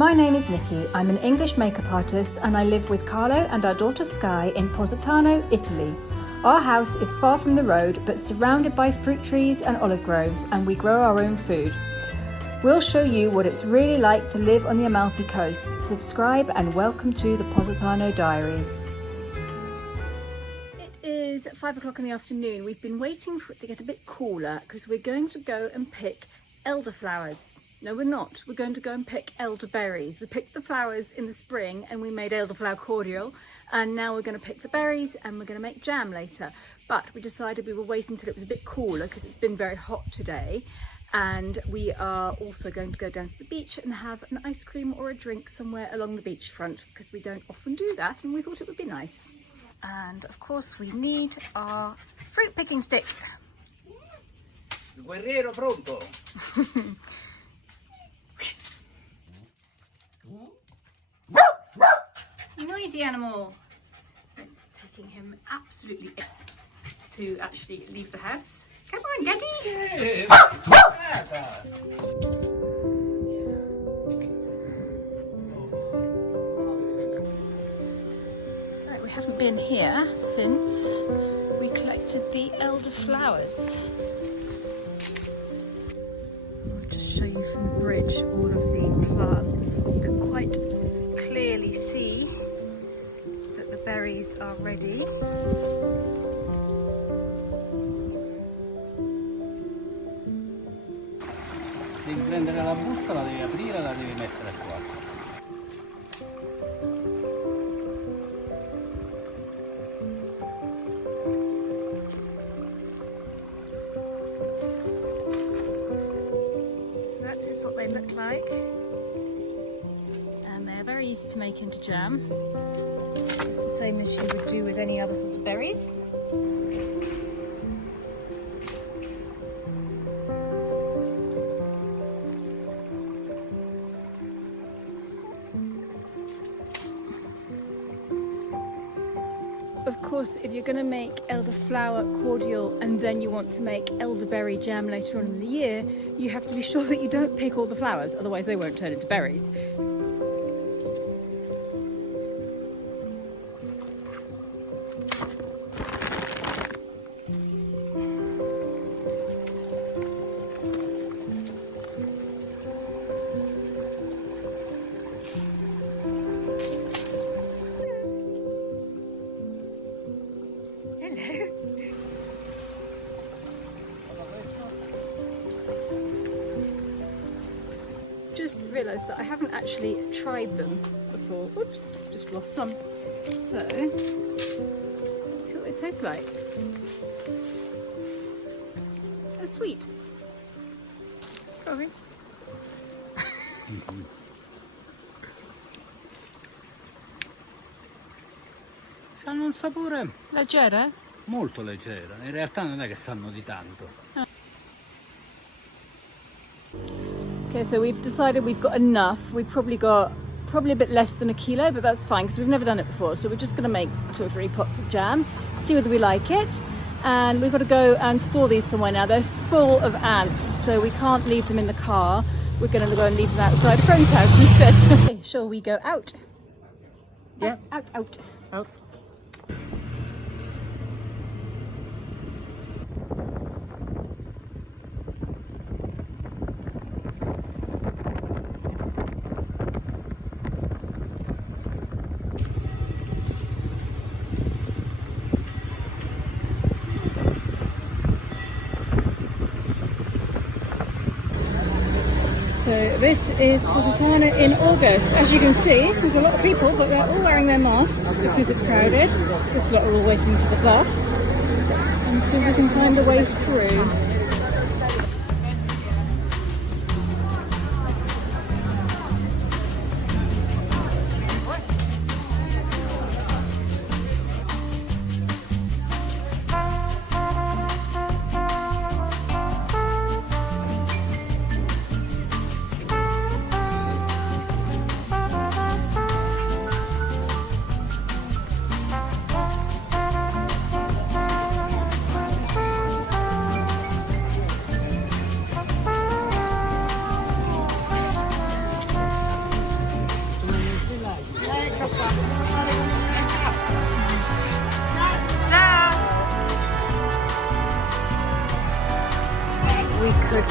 My name is Nicki. I'm an English makeup artist and I live with Carlo and our daughter Sky in Positano, Italy. Our house is far from the road but surrounded by fruit trees and olive groves, and we grow our own food. We'll show you what it's really like to live on the Amalfi Coast. Subscribe and welcome to the Positano Diaries. It is 5 o'clock in the afternoon. We've been waiting for it to get a bit cooler because we're going to go and pick elderflowers. No, we're not. We're going to go and pick elderberries. We picked the flowers in the spring and we made elderflower cordial, and now we're going to pick the berries and we're going to make jam later. But we decided we were waiting until it was a bit cooler because it's been very hot today. And we are also going to go down to the beach and have an ice cream or a drink somewhere along the beachfront because we don't often do that, and we thought it would be nice. And of course we need our fruit picking stick. Il guerriero pronto. Noisy animal. It's taking him absolutely to actually leave the house. Come on, Daddy. Right, we haven't been here since we collected the elderflowers. I'll just show you from the bridge all of the plants. You can quite clearly see that the berries are ready. Devi prendere la busta, la devi aprire e la devi mettere qua. That is what they look like. And they're very easy to make into jam. Just the same as you would do with any other sort of berries. Of course, if you're going to make elderflower cordial and then you want to make elderberry jam later on in the year, you have to be sure that you don't pick all the flowers, otherwise they won't turn into berries. Just realised that I haven't actually tried them before. Oops, just lost some. So, let's see what they taste like. They're sweet. Probably. Hanno un sapore Leggera? molto leggero, in realtà non è che sanno di tanto. Okay, so we've decided we've got enough. We've probably got a bit less than a kilo, but that's fine because we've never done it before. So we're just going to make 2 or 3 pots of jam, see whether we like it. And we've got to go and store these somewhere now. They're full of ants, so we can't leave them in the car. We're going to go and leave them outside a friend's house instead. Okay, shall we go out? Yeah. Out. So this is Positano in August. As you can see, there's a lot of people, but they're all wearing their masks because it's crowded. This lot are all waiting for the bus. And so we can find a way through.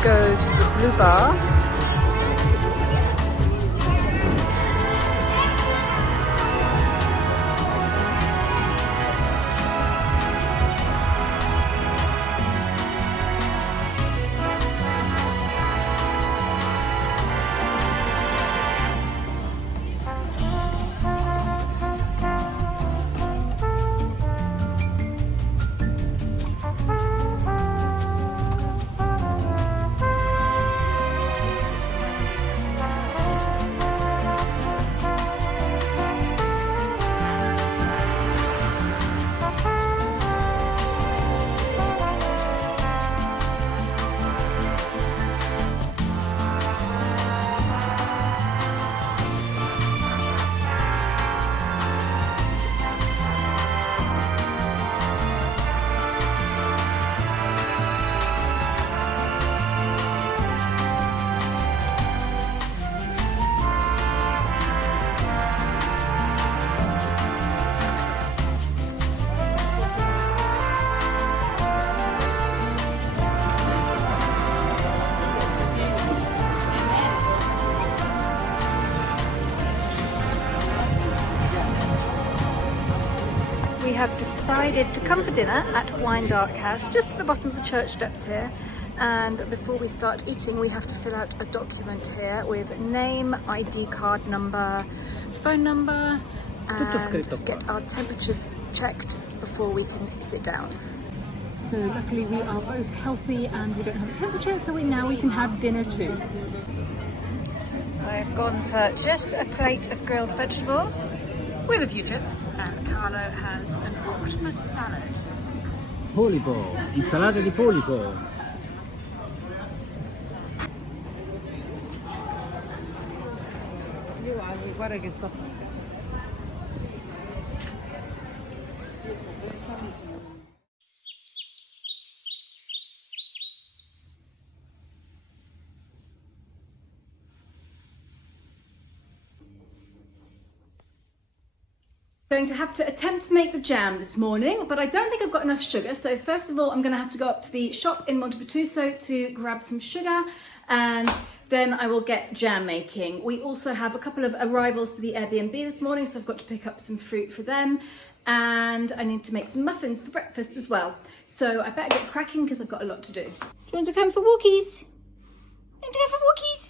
go to the blue bar. We have decided to come for dinner at Wine Dark House, just at the bottom of the church steps here. And before we start eating, we have to fill out a document here with name, ID card number, phone number, and get our temperatures checked before we can sit down. So luckily we are both healthy and we don't have a temperature, so now we can have dinner too. I've gone for just a plate of grilled vegetables with a few chips, and Carlo has an octopus salad. Polipo, insalata di polipo. Guarda che sto. Going to have to attempt to make the jam this morning, but I don't think I've got enough sugar. So first of all, I'm going to have to go up to the shop in Montepetruso to grab some sugar, and then I will get jam making. We also have a couple of arrivals for the Airbnb this morning, so I've got to pick up some fruit for them, and I need to make some muffins for breakfast as well. So I better get cracking because I've got a lot to do. Do you want to come for walkies? Want to go for walkies?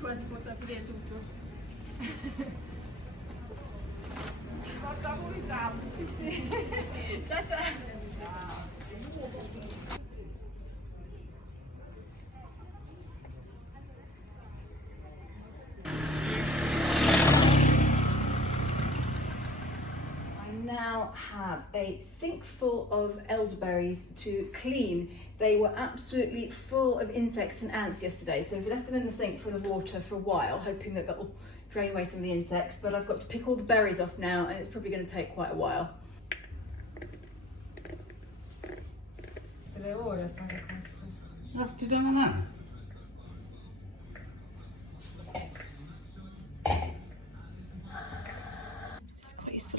Quasi porta via tutto. Ciao ciao. Now have a sink full of elderberries to clean. They were absolutely full of insects and ants yesterday, so I've left them in the sink full of water for a while, hoping that will drain away some of the insects, but I've got to pick all the berries off now, and it's probably going to take quite a while. No, ti do una mano.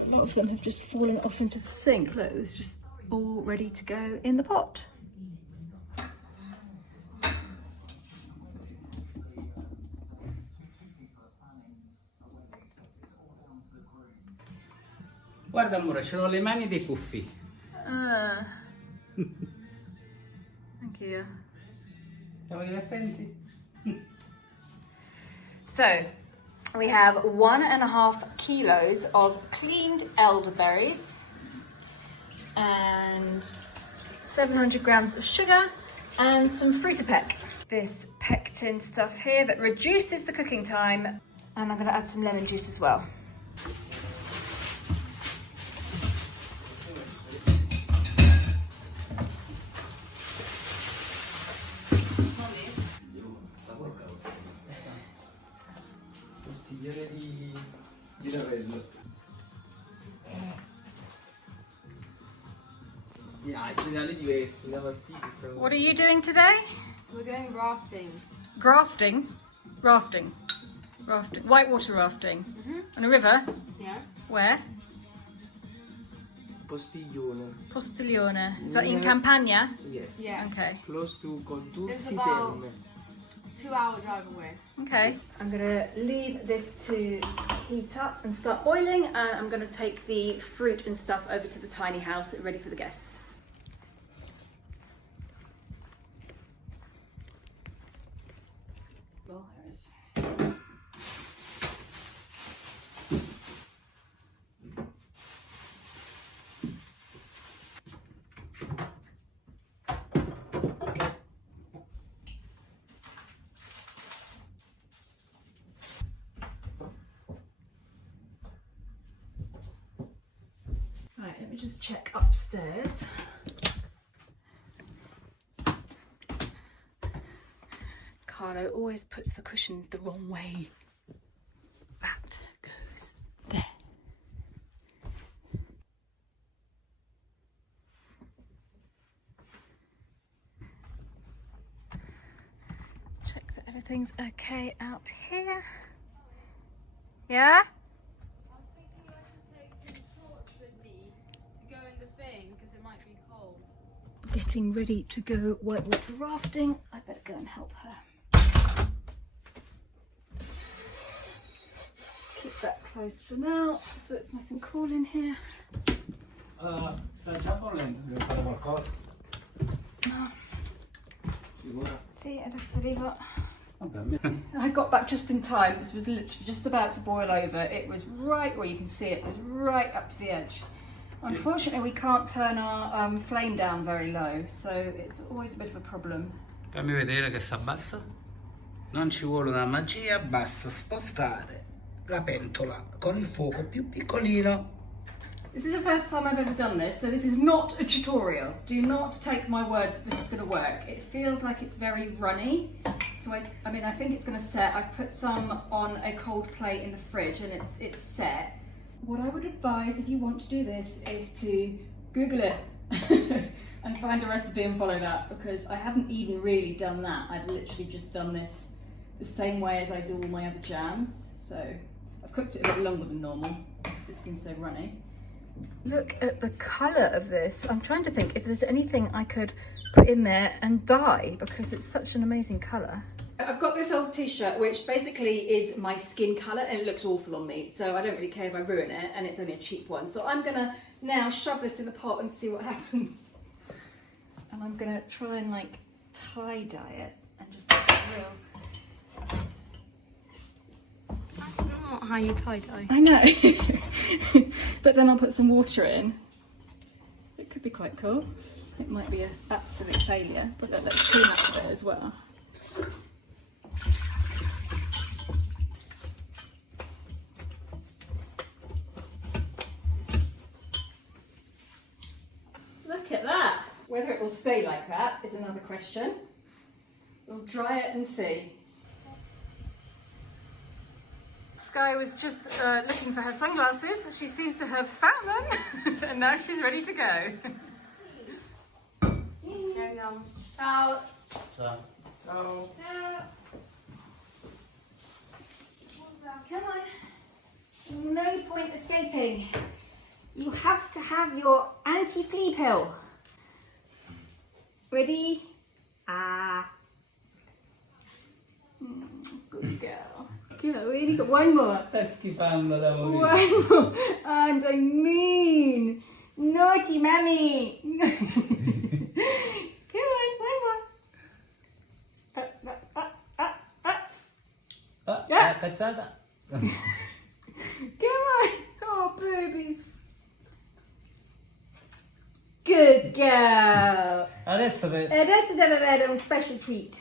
A lot of them have just fallen off into the sink. Look, it's just all ready to go in the pot. Guarda amore, ce l'ho le mani dei puffi. Thank you. Siamo divertenti? So, we have 1.5 kilos of cleaned elderberries and 700 grams of sugar and some fruit to peck. this pectin stuff here that reduces the cooking time, and I'm going to add some lemon juice as well. What are you doing today? We're going rafting. Grafting? Rafting. Rafting. Whitewater rafting. On a river? Yeah. Where? Postiglione. Is that in Campania? Yes. Yeah. Okay. Close to It's Contursi about Terme. 2 hour drive away. Okay. I'm going to leave this to heat up and start boiling, and I'm going to take the fruit and stuff over to the tiny house ready for the guests. Well, there is. Right, let me just check upstairs. Carlo always puts the cushions the wrong way. That goes there. Check that everything's okay out here. Yeah? I was thinking I should take some shorts with me to go in the thing because it might be cold. Getting ready to go whitewater rafting. I better go and help her. Keep that closed for now, so it's nice and cool in here. Sta già bollendo, devo fare qualcosa. No. Sicura? Sì, adesso arrivo. Vabbè, I got back just in time. This was literally just about to boil over. It was right, well you can see it was right up to the edge. Unfortunately we can't turn our flame down very low, so it's always a bit of a problem. fammi vedere che si abbassa. Non ci vuole una magia, basta spostare la pentola con il fuoco più piccolino. This is the first time I've ever done this, so this is not a tutorial. Do not take my word that this is going to work. It feels like it's very runny, so I mean I think it's going to set. I've put some on a cold plate in the fridge and it's set. What I would advise if you want to do this is to Google it and find a recipe and follow that, because I haven't even really done that. I've literally just done this the same way as I do all my other jams. So I've cooked it a bit longer than normal because it seems so runny. Look at the colour of this. I'm trying to think if there's anything I could put in there and dye, because it's such an amazing colour. I've got this old t-shirt which basically is my skin colour and it looks awful on me, so I don't really care if I ruin it, and it's only a cheap one. So I'm gonna now shove this in the pot and see what happens. And I'm gonna try and like tie-dye it and just make it real. That's not how you tie-dye. I know. But then I'll put some water in. It could be quite cool. It might be an absolute failure, but let's clean up a bit as well. Look at that. Whether it will stay like that is another question. We'll dry it and see. Sky was just looking for her sunglasses. She seems to have found them and now she's ready to go. Ciao. Ciao. Ciao. Come on. No point escaping. You have to have your anti-flea pill. Ready? Good girl. Go, we only got one more. Ti fanno da morire. One more. And I mean, naughty mammy. Come on, one more. È cacciata. Come on. Oh, baby. Good girl. Adesso Adesso deve avere un special treat.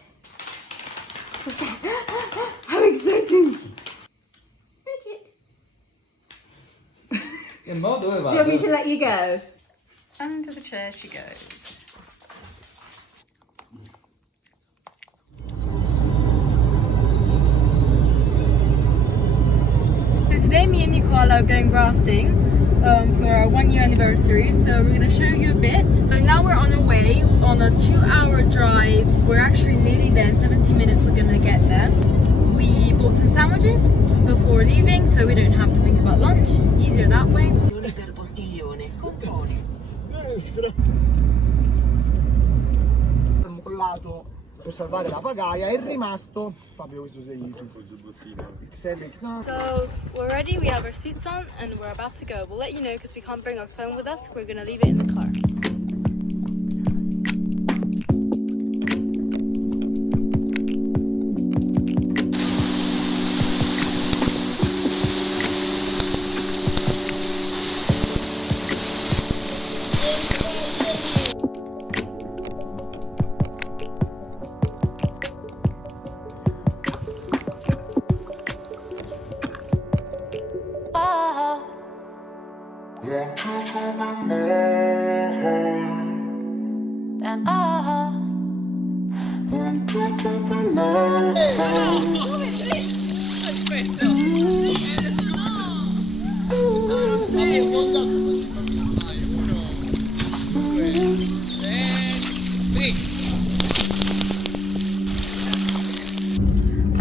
How exciting! Che mo dove Do you want me vado? to let you go? Under the chair she goes. So today me and Nicole are going rafting for our 1-year anniversary, so we're going to show you a bit. So now we're on our way on a 2-hour drive. We're actually nearly there. In 17 minutes we're going to get there. We bought some sandwiches before leaving so we don't have to think about lunch. Easier that way. Per postiglione, controlli. Mollato per salvare la pagaia, è rimasto Fabio, questo sei tu. So we're ready, we have our suits on and we're about to go. We'll let you know because we can't bring our phone with us. We're going to leave it in the car.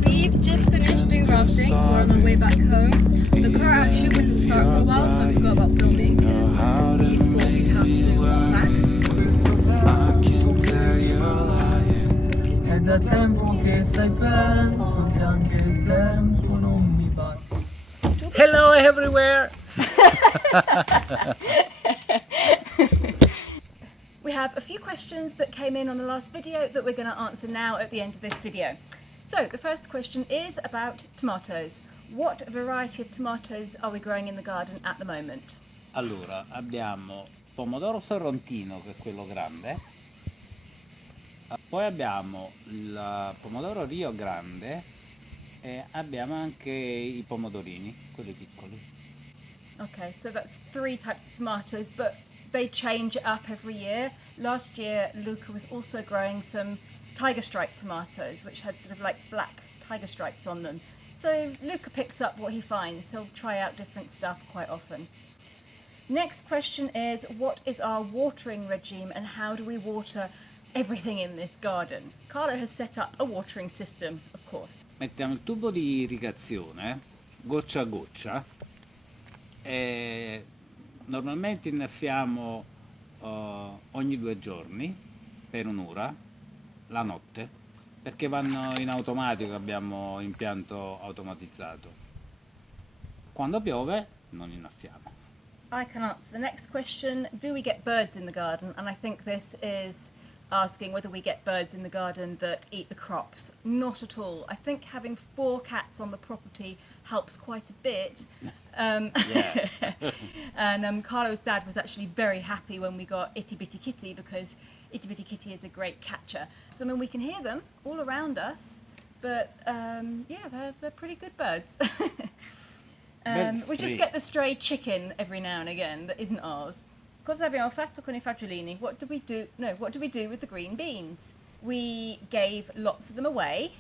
We've just finished doing rafting, we're on our way back home. The car actually wouldn't start for a while, so I forgot about filming because we thought we'd have to walk back. È da tempo che sai penso che anche il tempo non mi basta. Hello everywhere! We have a few questions that came in on the last video that we're going to answer now at the end of this video. So the first question is about tomatoes. What variety of tomatoes are we growing in the garden at the moment? Allora, abbiamo pomodoro sorrentino, che è quello grande, poi abbiamo il pomodoro Rio grande e abbiamo anche i pomodorini, quelli piccoli. Okay, so that's 3 types of tomatoes, but they change it up every year. Last year, Luca was also growing some tiger stripe tomatoes, which had sort of like black tiger stripes on them. So Luca picks up what he finds. He'll try out different stuff quite often. Next question is, what is our watering regime and how do we water everything in this garden? Carlo has set up a watering system, of course. Mettiamo il tubo di irrigazione, goccia a goccia, e normalmente innaffiamo ogni 2 giorni per un'ora, la notte, perché vanno in automatico, abbiamo impianto automatizzato. Quando piove non innaffiamo. I can answer the next question. Do we get birds in the garden? And I think this is asking whether we get birds in the garden that eat the crops. Not at all. I think having 4 cats on the property helps quite a bit. Yeah. And Carlo's dad was actually very happy when we got Itty Bitty Kitty because Itty Bitty Kitty is a great catcher. So I mean, we can hear them all around us, but yeah, they're pretty good birds. We just get the stray chicken every now and again that isn't ours. Cosa abbiamo fatto con I fagiolini? What did we do? No, what did we do with the green beans? We gave lots of them away.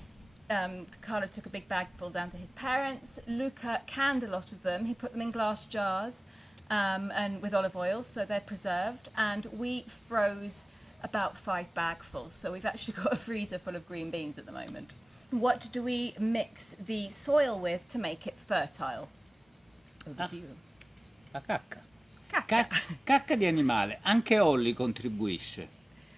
Carlo took a big bagful down to his parents. Luca canned a lot of them. He put them in glass jars and with olive oil, so they're preserved. And we froze about 5 bagfuls, so we've actually got a freezer full of green beans at the moment. What do we mix the soil with to make it fertile? Over to you. La cacca. Cacca. Cacca di animale, anche Olli contribuisce.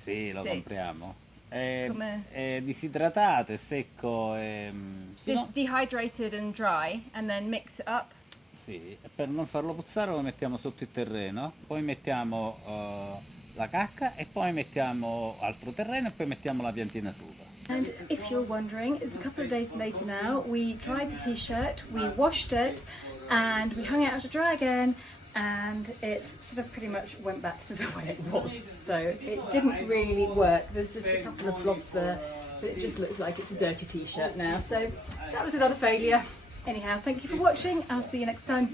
Sì, lo Sì. compriamo. Come? È disidratato, è secco. Dehydrated and dry, and then mix it up. Sì, e per non farlo puzzare lo mettiamo sotto il terreno, poi mettiamo la cacca e poi mettiamo altro terreno e poi mettiamo la piantina sopra. And if you're wondering, it's a couple of days later now. We dried the t-shirt, we washed it, and we hung it out to dry again, and it sort of pretty much went back to the way it was. So it didn't really work. There's just a couple of blobs there. but it just looks like it's a dirty t-shirt now. So that was another failure. Anyhow, thank you for watching. I'll see you next time.